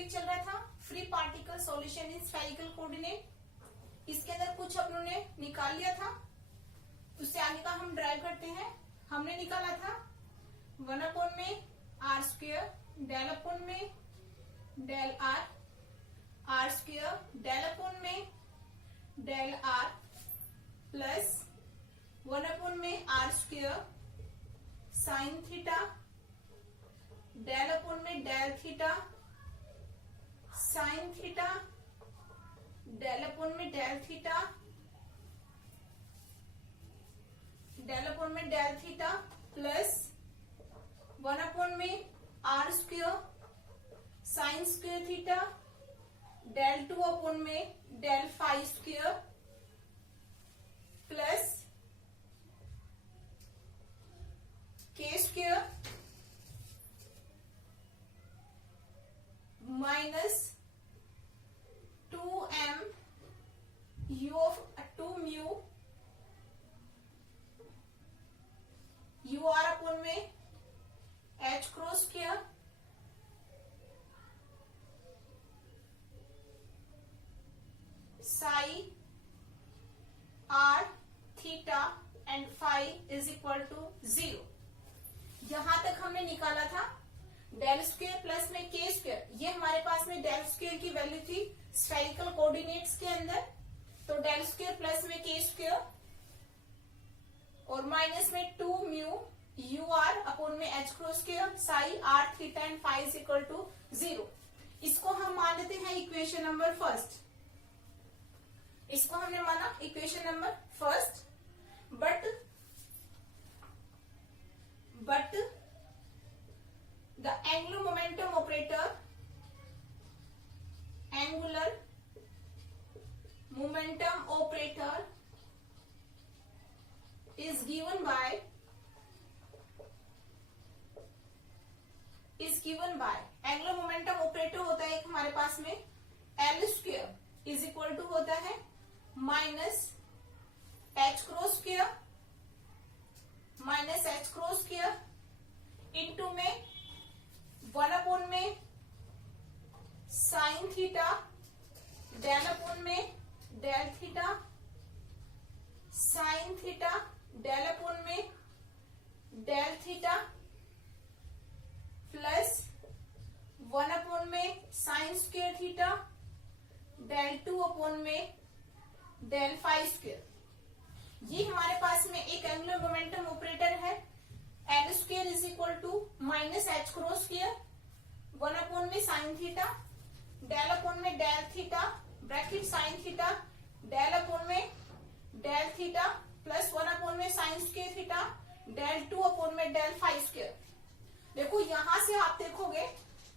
Topic चल रहा था free particle solution in spherical coordinate. इसके अंदर कुछ अपनों ने निकाल लिया था, उससे आगे का हम ड्राइव करते हैं। हमने निकाला था 1 में आर स्क्वेयर, डेल अपॉन में del are square, del upon में डेल आर प्लस 1 में are square sine theta, del upon में del theta sine theta, del upon में डेल थीटा, डेल अपॉन में डेल थीटा प्लस 1 में are square sine square theta, del 2 upon में del phi square plus k square minus 2m u of 2 mu u r upon में h cross square psi r theta and phi is equal to 0। यहां तक हमने निकाला था del square plus में के square. ये हमारे पास में डेल स्क्वेयर की वैल्यू थी स्फेरिकल कोऑर्डिनेट्स के अंदर, तो डेल स्क्वेयर प्लस में के स्क्वेयर और माइनस में 2 म्यू यू आर अपॉन में H cross square psi are theta and phi is equal to 0। इसको हम मान लेते हैं इक्वेशन नंबर फर्स्ट। इसको हमने माना equation number first, but the angular momentum operator is given by angular momentum operator होता है एक हमारे पास में L square is equal to होता है minus H cross square into में 1 अपॉन में साइन थीटा, डेल अपॉन में del theta sine theta, del upon में डेल थीटा प्लस 1 अपॉन में sine square theta, del 2 upon में डेल फाई स्क्वेयर। ये हमारे पास में एक एंगुलर मोमेंटम ऑपरेटर है। L square is equal to minus H cross square 1 upon में साइन थीटा, डेल अपॉन में del theta bracket sine theta, del upon में डेल थीटा प्लस 1 अपॉन में sine square theta, del 2 upon में del phi square. देखो यहां से आप देखोगे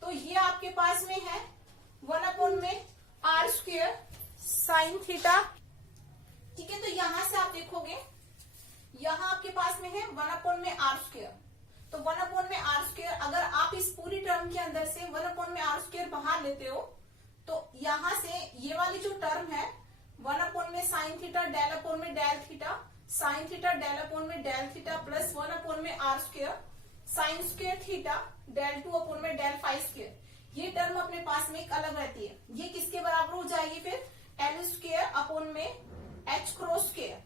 तो ये आपके पास में है 1 अपॉन में आर स्क्वेयर साइन थीटा, ठीक है। तो यहां से आप देखोगे यहां आपके पास में है 1 अपॉन में आर स्क्वेयर, तो 1 अपॉन में आर स्क्वेयर अगर आप इस पूरी टर्म के अंदर से 1 अपॉन में आर स्क्वेयर बाहर लेते हो तो यहां से ये वाली जो टर्म है 1 अपॉन में साइन थीटा, डेल अपॉन में del theta sine theta, del upon में डेल थीटा प्लस 1 अपॉन में are square sine square theta, del 2 upon में डेल फाई स्क्वेयर। ये टर्म अपने पास में एक अलग रहती है। ये किसके बराबर हो जाएगी फिर एल स्क्वेयर अपॉन में एच क्रॉस स्क्वेयर,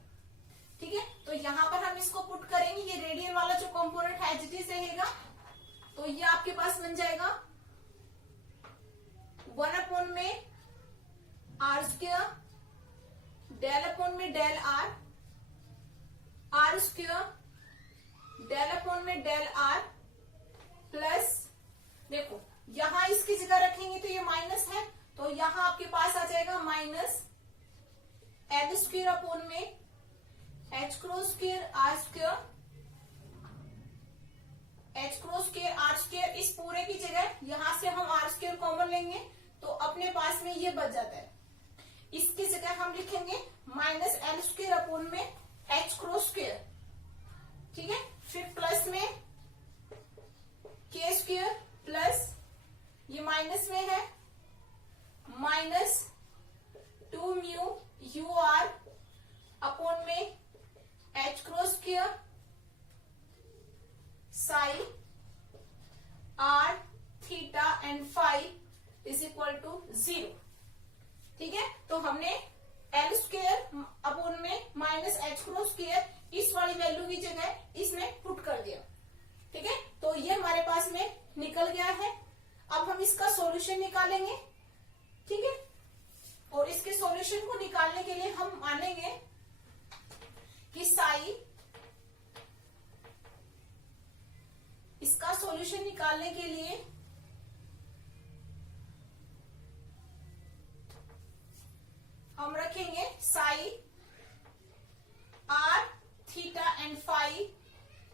ठीक है। तो यहां पर हम इसको पुट करेंगे, ये रेडियल वाला जो कंपोनेंट है एच डी रहेगा, तो ये आपके पास बन जाएगा 1 अपॉन में आर स्क्वेयर, डेल अपॉन में del are square, del upon में डेल आर प्लस, देखो यहां इसकी जगह रखेंगे तो ये माइनस है, तो यहां आपके पास आ जाएगा माइनस एल स्क्वेयर अपॉन में H cross square r square, H cross square r square. इस पूरे की जगह यहां से हम आर स्क्वेयर कॉमन लेंगे तो अपने पास में ये बच जाता है। इसकी जगह हम लिखेंगे माइनस एल स्क्वेयर अपॉन में एच क्रॉस स्क्वेयर, ठीक है। फिर प्लस में के स्क्वेयर प्लस ये माइनस में है minus 2 mu you are upon में H cross square psi are theta and phi is equal to 0। ठीक है, तो हमने एल स्क्वायर अपॉन में माइनस एच क्रॉस स्क्वायर इस वाली वैल्यू की जगह इसमें पुट कर दिया। ठीक है, तो ये हमारे पास में निकल गया है। अब हम इसका सॉल्यूशन निकालेंगे। ठीक है, और इसके सॉल्यूशन को निकालने के लिए हम मानेंगे कि साई, इसका सॉल्यूशन निकालने के लिए हम रखेंगे psi are theta and phi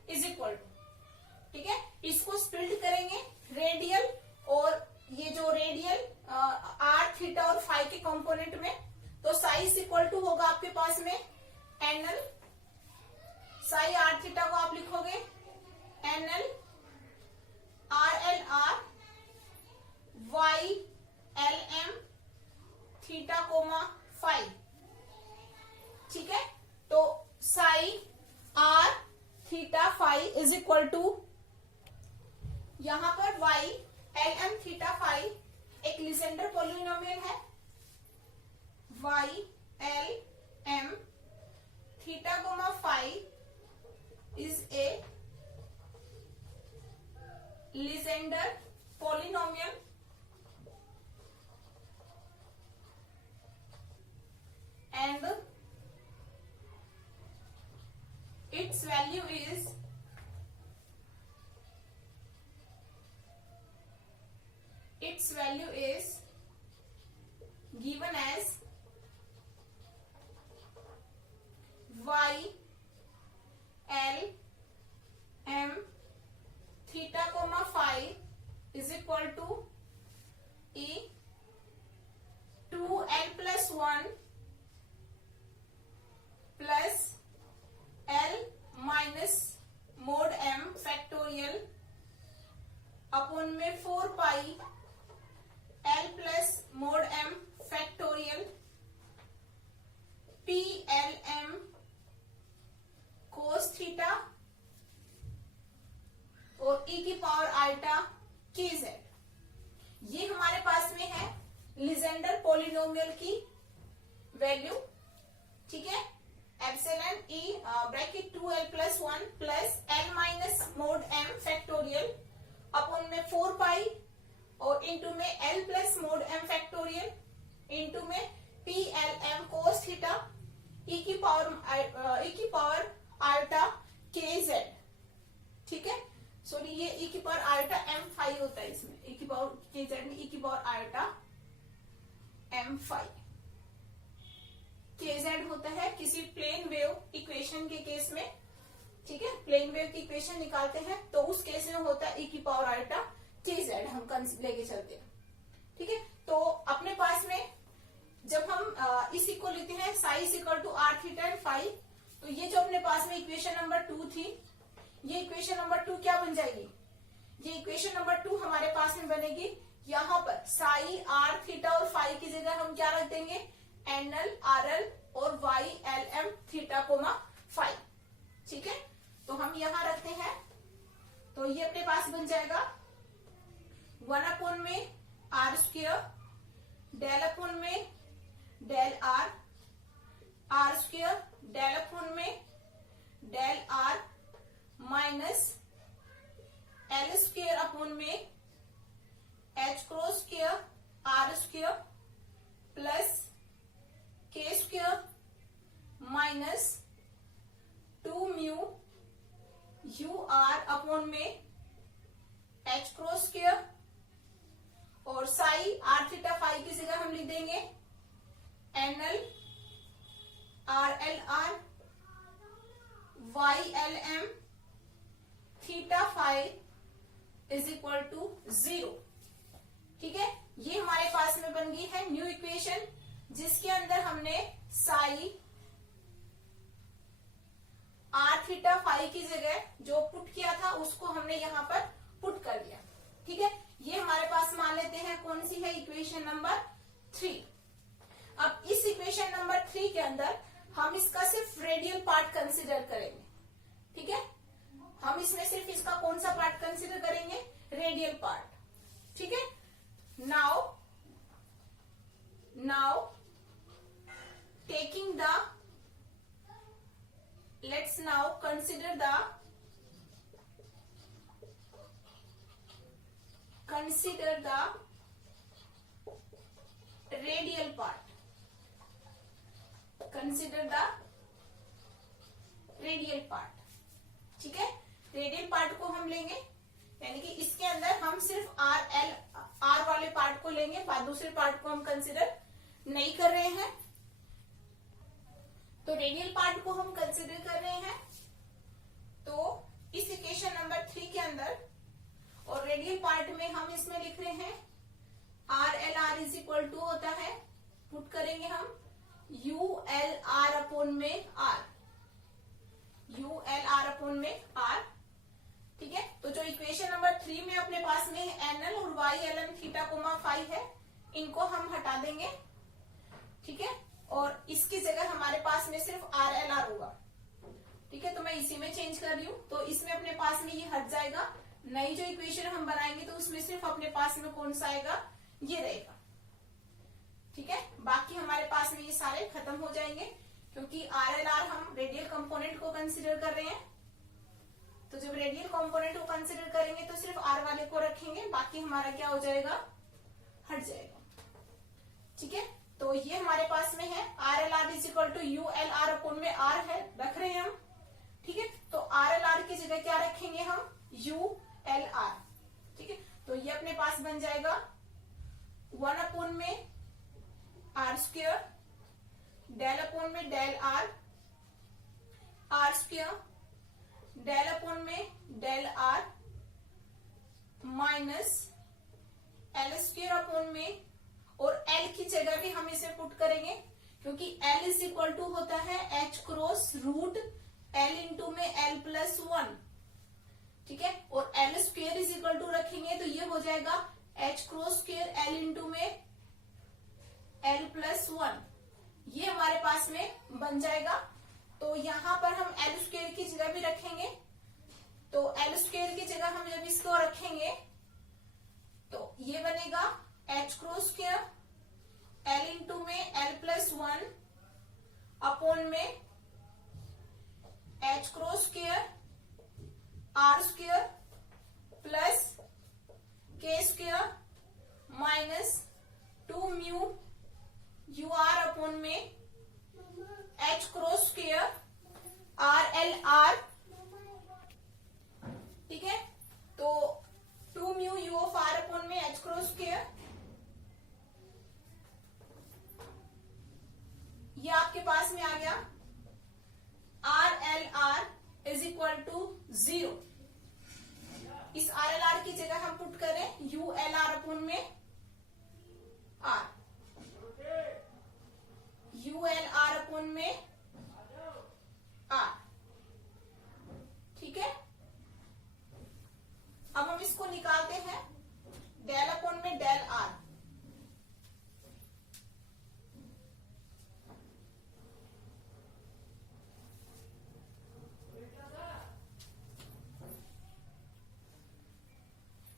is equal to, ठीक है, इसको स्प्लिट करेंगे रेडियल और ये जो रेडियल आर थीटा और फाई के कंपोनेंट में, तो साई इज इक्वल टू होगा आपके पास में एनएल, साई आर थीटा को आप लिखोगे NL R L R Y L M theta comma phi. ठीक है, तो psi are theta phi is equal to, यहां पर Y L M theta phi एक लीजेंडर पॉलिनोमियल है, Y L M theta comma phi is a Legendre polynomial and its value is given as y l m theta comma phi is equal to e 2l plus 1 plus L minus mod M factorial upon में 4 pi L plus mod M factorial P L M cos theta और E की power ultra के Z. ये हमारे पास में है Legender polynomial की वैल्यू। ठीक है, epsilon e bracket 2l plus 1 plus L minus mod M factorial upon में 4 पाई और इंटू में L plus mod M factorial into में p L M cos theta e की पावर आल्टा के Z. ठीक है, सॉरी ये ई की पावर आल्टा एम फाई होता है, इसमें ई की पावर के जेड में ई की पावर आल्टा एम फाई के जेड होता है किसी प्लेन वेव इक्वेशन के केस में। ठीक है, प्लेन वेव की इक्वेशन निकालते हैं तो उस केस में होता है ई की पावर आल्टा के जेड, हम लेके चलते हैं। ठीक है, तो अपने पास में जब हम इसी को लेते हैं psi is equal to R theta and phi, तो ये जो अपने पास में इक्वेशन नंबर 2 थी, ये इक्वेशन नंबर 2 क्या बन जाएगी? ये इक्वेशन नंबर 2 हमारे पास में बनेगी, यहाँ पर साई आर थीटा और फाई की जगह हम क्या रख देंगे? एनएल आर एल और Y L M theta comma phi. ठीक है, तो हम यहां रखते हैं, तो ये अपने पास बन जाएगा 1 अपॉन में आर स्क्वायर डेल अपॉन में del r, r square del upon में del r minus l square upon में H cross square r square plus k square minus 2 mu you are upon में एच क्रॉस स्क्वायर और psi are theta phi की जगह हम लिख देंगे NL R L R Y L M theta phi is equal to 0। ठीक है, ये हमारे पास में बन गई है न्यू इक्वेशन, जिसके अंदर हमने साई आर थीटा फाई की जगह जो पुट किया था उसको हमने यहाँ पर पुट कर दिया। ठीक है, ये हमारे पास मान लेते हैं कौन सी है? Equation number 3। अब इस इक्वेशन नंबर 3 के अंदर हम इसका सिर्फ रेडियल पार्ट कंसिडर करेंगे। ठीक है, हम इसमें सिर्फ इसका कौन सा पार्ट कंसिडर करेंगे? Radial part. ठीक है, now Now taking the, let's now consider the radial part. Consider the radial part. ठीक है, रेडियल पार्ट को हम लेंगे, यानी कि इसके अंदर हम सिर्फ आर वाले पार्ट को लेंगे, दूसरे पार्ट को हम कंसिडर नहीं कर रहे हैं। तो रेडियल पार्ट को हम कंसिडर कर रहे हैं। तो इस इक्वेशन नंबर 3 के अंदर और रेडियल पार्ट में हम इसमें लिख रहे हैं R L R is equal to होता है, पुट करेंगे हम यू एल आर अपॉन में R, U L R upon में आर। ठीक है, तो जो इक्वेशन नंबर 3 में अपने पास में एन एल और Y L N theta comma phi है, इनको हम हटा देंगे। ठीक है, और इसकी जगह हमारे पास में सिर्फ आर एल आर होगा। ठीक है, तो मैं इसी में चेंज कर रही हूं, तो इसमें अपने पास में ये हट जाएगा। नई जो इक्वेशन हम बनाएंगे तो उसमें सिर्फ अपने पास में कौन सा आएगा, ये रहेगा। ठीक है, बाकी हमारे पास में ये सारे खत्म हो जाएंगे, क्योंकि आर एल आर हम रेडियल कंपोनेंट को कंसिडर कर रहे हैं। तो जब रेडियल कंपोनेंट को कंसिडर करेंगे तो सिर्फ आर वाले को रखेंगे, बाकी हमारा क्या हो जाएगा, हट जाएगा। ठीक है, तो ये हमारे पास में है R L R is equal to U L R upon में आर है, रख रहे हैं हम। ठीक है, तो आर एल आर की जगह क्या रखेंगे हम, यू एल आर। ठीक है, तो ये अपने पास बन जाएगा 1 अपॉन में आर स्क्वेयर, डेल अपॉन में del r, r square, del upon में del r, minus l square upon में, और एल की जगह भी हम इसे पुट करेंगे, क्योंकि एल इज इक्वल टू होता है H cross root L into में एल प्लस 1। ठीक है, और L square is equal to रखेंगे तो ये हो जाएगा H cross square L into में एल प्लस 1, ये हमारे पास में बन जाएगा। तो यहां पर हम एल स्क्वेयर की जगह भी रखेंगे, तो एल स्क्वेयर की जगह हम जब इसको रखेंगे तो ये बनेगा h cross square L into में एल प्लस 1 अपॉन में H cross square r square plus k square minus 2 mu you are upon में H cross square r L r. ठीक है, तो 2 mu u of r upon में H cross square, ये आपके पास में आ गया r L R is equal to 0। इस आर एल आर की जगह हम पुट करें यू एल आर अपॉन में R, U L R upon में आर। ठीक है, अब हम इसको निकालते हैं डेल अपॉन में डेल आर।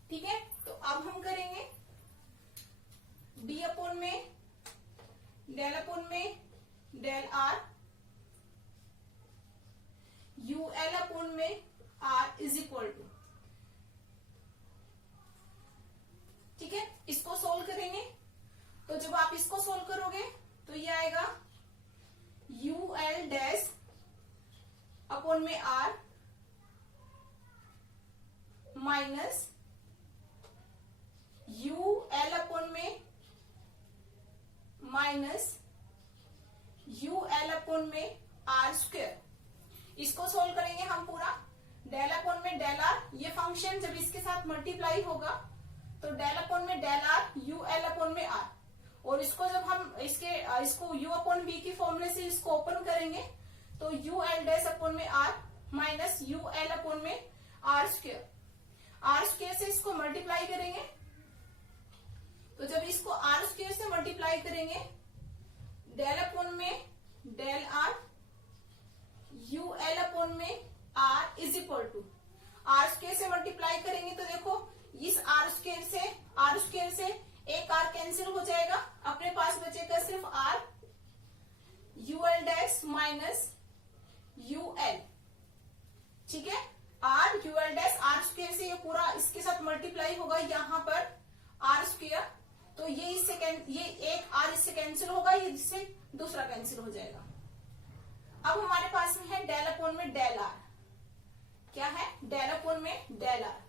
ठीक है, तो अब हम करेंगे डी अपॉन में डेल अपॉन में del are, U L upon में आर इज इक्वल टू। ठीक है, इसको सोल्व करेंगे, तो जब आप इसको सोल्व करोगे तो ये आएगा यू एल डैश अपॉन में are minus U L upon में माइनस यू एल अपॉन में आर स्क्वेयर। इसको सोल्व करेंगे हम पूरा, डेल अपॉन में डेल आर, ये फंक्शन जब इसके साथ मल्टीप्लाई होगा तो डेल अपॉन में del are U L upon में आर, और इसको जब हम इसको u अपॉन v की फॉर्मूले से इसको ओपन करेंगे तो यू एल डैश अपॉन में are minus U L upon में आर स्क्वेयर। आर स्क्वेयर से इसको मल्टीप्लाई करेंगे, तो जब इसको आर स्क्वेयर से मल्टीप्लाई करेंगे डेल अपॉन में del are U L upon में are is equal to, r square से मल्टीप्लाई करेंगे तो देखो इस आर स्क्वेयर से एक आर कैंसिल हो जाएगा, अपने पास बचेगा इसके साथ मल्टीप्लाई होगा यहाँ पर आर स्क्वायर, तो ये एक आर इससे कैंसिल होगा, ये इससे दूसरा कैंसिल हो जाएगा। अब हमारे पास में है डेल अपॉन में डेल आर। क्या है? डेल अपॉन में डेल आर।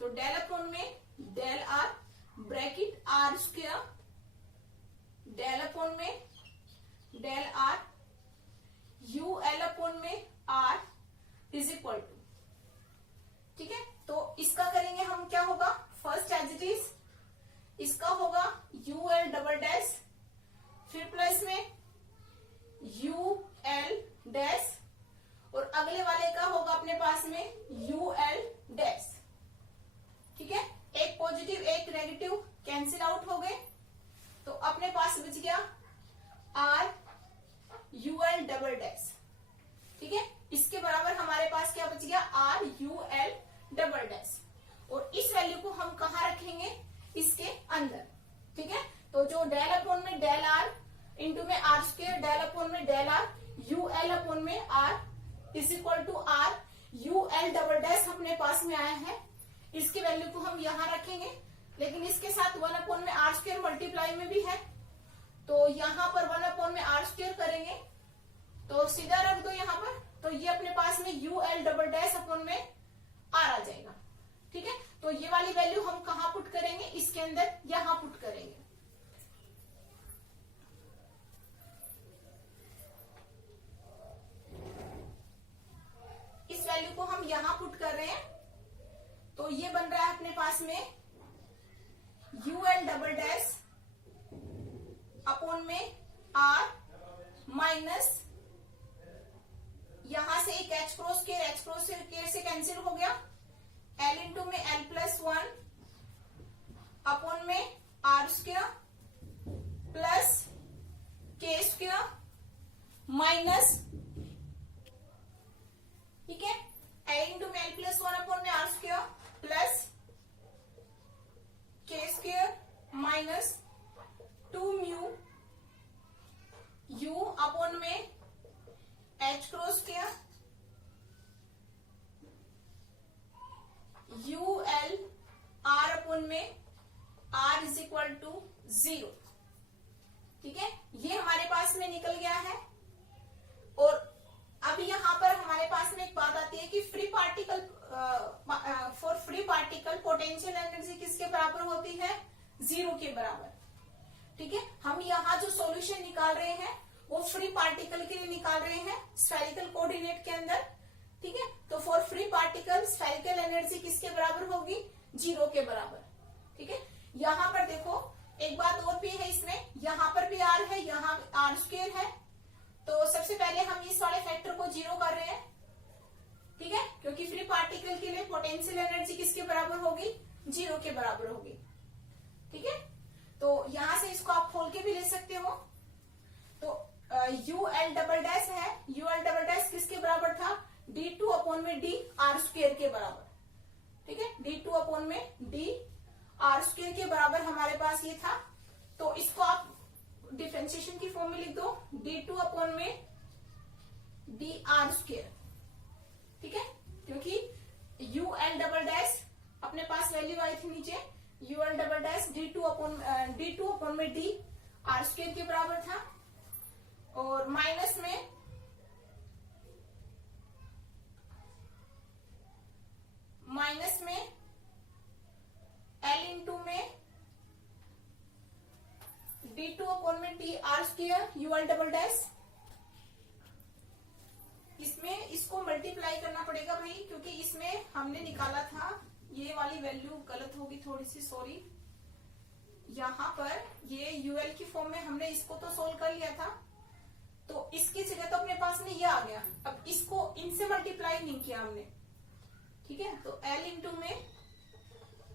तो डेल अपॉन में del r bracket r square del upon में del are U L upon में आर इज इक्वल टू, ठीक है। तो इसका करेंगे हम, क्या होगा, फर्स्ट एज इट इज इसका होगा यू एल डबल डैश, फिर प्लस में यू एल डैश, और अगले वाले का होगा अपने पास में यू एल डैश, ठीक है। एक पॉजिटिव एक नेगेटिव कैंसिल आउट हो गए, तो अपने पास बच गया R U L double dash, ठीक है। इसके बराबर हमारे पास क्या बच गया, R U L double dash, और इस वैल्यू को हम कहाँ रखेंगे, इसके अंदर, ठीक है। तो जो डेल अपॉन में डेल आर इंटू में आर स्क्वायर डेल अपॉन में del are U L upon में are is equal to r U L double dash अपने पास में आया है। इसकी वैल्यू को हम यहां रखेंगे, लेकिन इसके साथ 1 अपॉन में आर स्क्वायर मल्टीप्लाई में भी है, तो यहां पर 1 अपॉन में आर स्क्वायर करेंगे तो सीधा रख दो यहां पर, तो ये अपने पास में U L double dash upon में आर आ जाएगा, ठीक है। तो ये वाली वैल्यू हम कहां पुट करेंगे, इसके अंदर यहां पुट करेंगे। इस वैल्यू को हम यहां पुट कर रहे हैं, तो ये बन रहा है अपने पास में U L double dash upon में आर माइनस यहां से एक एच क्रॉस के से कैंसिल हो गया, एल इंटू में एल प्लस 1 अपॉन में r square plus k square minus, ठीक है, एल इंटू में एल प्लस 1 अपॉन में r square plus k square minus 2 mu u upon में H cross square u L R upon में are is equal to 0, ठीक है। ये हमारे पास में निकल गया है। और अब यहां पर हमारे पास में एक बात आती है कि free particle for free particle potential energy किसके बराबर होती है, 0 के बराबर, ठीक है। हम यहाँ जो सॉल्यूशन निकाल रहे हैं वो फ्री पार्टिकल के लिए निकाल रहे हैं स्फेरिकल कोऑर्डिनेट के अंदर, ठीक है। तो for free particle spherical energy किसके बराबर होगी, 0 के बराबर, ठीक है। यहाँ पर देखो एक बात और भी है, इसमें यहाँ पर भी आर है, यहाँ आर स्क्वायर है, तो सबसे पहले हम इस वाले फैक्टर को 0 कर रहे हैं, ठीक है, क्योंकि फ्री पार्टिकल के लिए पोटेंशियल एनर्जी किसके बराबर होगी, 0 के बराबर होगी, ठीक है। तो यहां से इसको आप खोल के भी ले सकते हो। तो यू एल डबल डैश है, यू एल डबल डैश किसके बराबर था, d2 अपॉन में डी आर स्क्वायर के बराबर, ठीक है, d2 अपॉन में डी आर स्क्वायर के बराबर हमारे पास ये था। तो इसको आप डिफरेंशिएशन की फॉर्म में लिख दो, d2 अपॉन में डी आर स्क्वायर, ठीक है, क्योंकि यू एल डबल डैश अपने पास वैल्यू आई थी नीचे, U L double dash d2 upon में डी आर स्क्वायर के बराबर था, और माइनस में एल इंटू में d2 अपॉन में T R square u L double dash, इसमें इसको मल्टीप्लाई करना पड़ेगा भाई, क्योंकि इसमें हमने निकाला था, ये वाली वैल्यू गलत होगी थोड़ी सी, सॉरी। यहाँ पर ये यूएल की फॉर्म में हमने इसको तो सोल्व कर लिया था, तो इसकी जगह तो अपने पास में ये आ गया, अब इसको इनसे मल्टीप्लाई नहीं किया हमने, ठीक है। तो एल इंटू में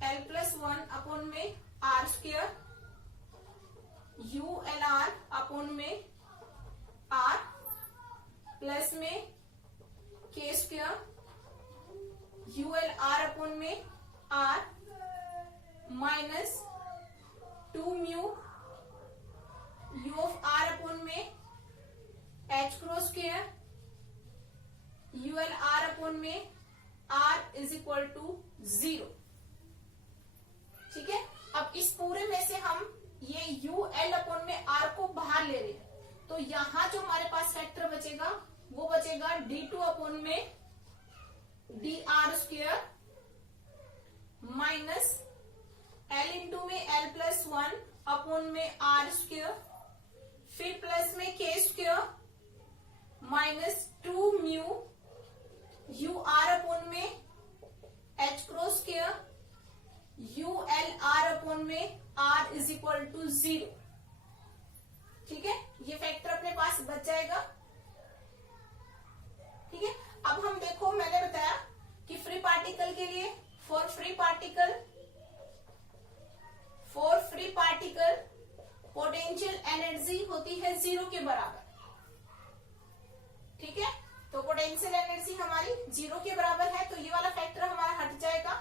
एल प्लस 1 अपॉन में r square u L R upon में आर प्लस में k square u L R upon में are minus 2 mu u of r upon में H cross square u L R upon में are is equal to 0, जो हमारे पास factor बचेगा वो बचेगा d2 अपॉन में dr² माइनस l इंटू में l+1 अपॉन में r², फिर प्लस में k² minus 2 mu ur upon में h² ulr अपॉन में r इज इक्वल टू 0। ठीक है, ये फैक्टर अपने पास बच जाएगा। ठीक है, अब हम देखो, मैंने बताया कि फ्री पार्टिकल के लिए for free particle potential energy होती है 0 के बराबर। ठीक है, तो पोटेंशियल एनर्जी हमारी 0 के बराबर है, तो ये वाला फैक्टर हमारा हट जाएगा,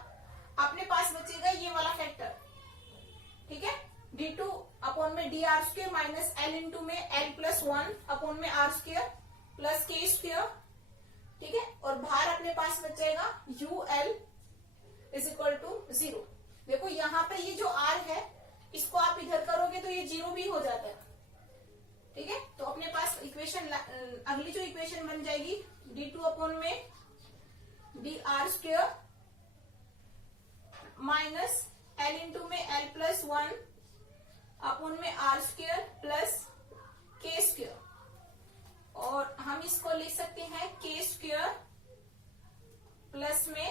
अपने पास बचेगा ये वाला फैक्टर। ठीक है, d2 अपॉन में dr² माइनस l इंटू में l+1 अपॉन में r² प्लस k²। ठीक है, और बाहर अपने पास बच जाएगा ul इज इक्वल टू 0। देखो यहाँ पे ये जो r है इसको आप इधर करोगे तो ये 0 भी हो जाता है। ठीक है, तो अपने पास इक्वेशन, अगली जो इक्वेशन बन जाएगी d2 अपॉन में dr² माइनस l इंटू में l+1 अपॉन में r² प्लस k², और हम इसको लिख सकते हैं k² प्लस में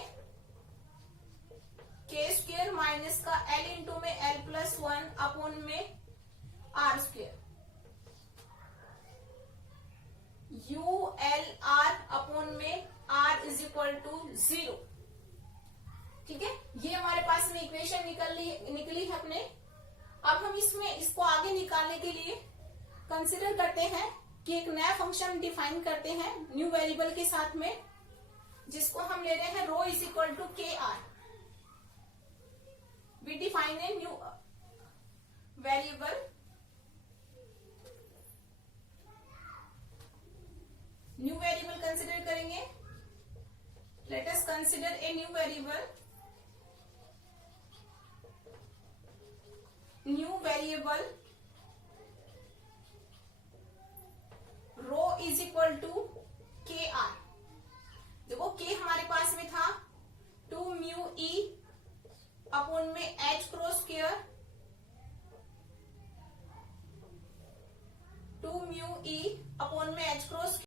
k² माइनस का l इंटू में l+1 अपॉन में r², ulr अपॉन में r इज इक्वल टू 0। ठीक है, ये हमारे पास में इक्वेशन निकली है अपने। अब हम इसको आगे निकालने के लिए कंसिडर करते हैं कि एक नया फंक्शन डिफाइन करते हैं न्यू वेरिएबल के साथ में, जिसको हम ले रहे हैं rho is equal to kr। We define a new variable, consider करेंगे। Let us consider a new variable, rho is equal to kr। देखो k हमारे पास में था 2 म्यू e अपॉन में h², 2 म्यू e अपॉन में h²।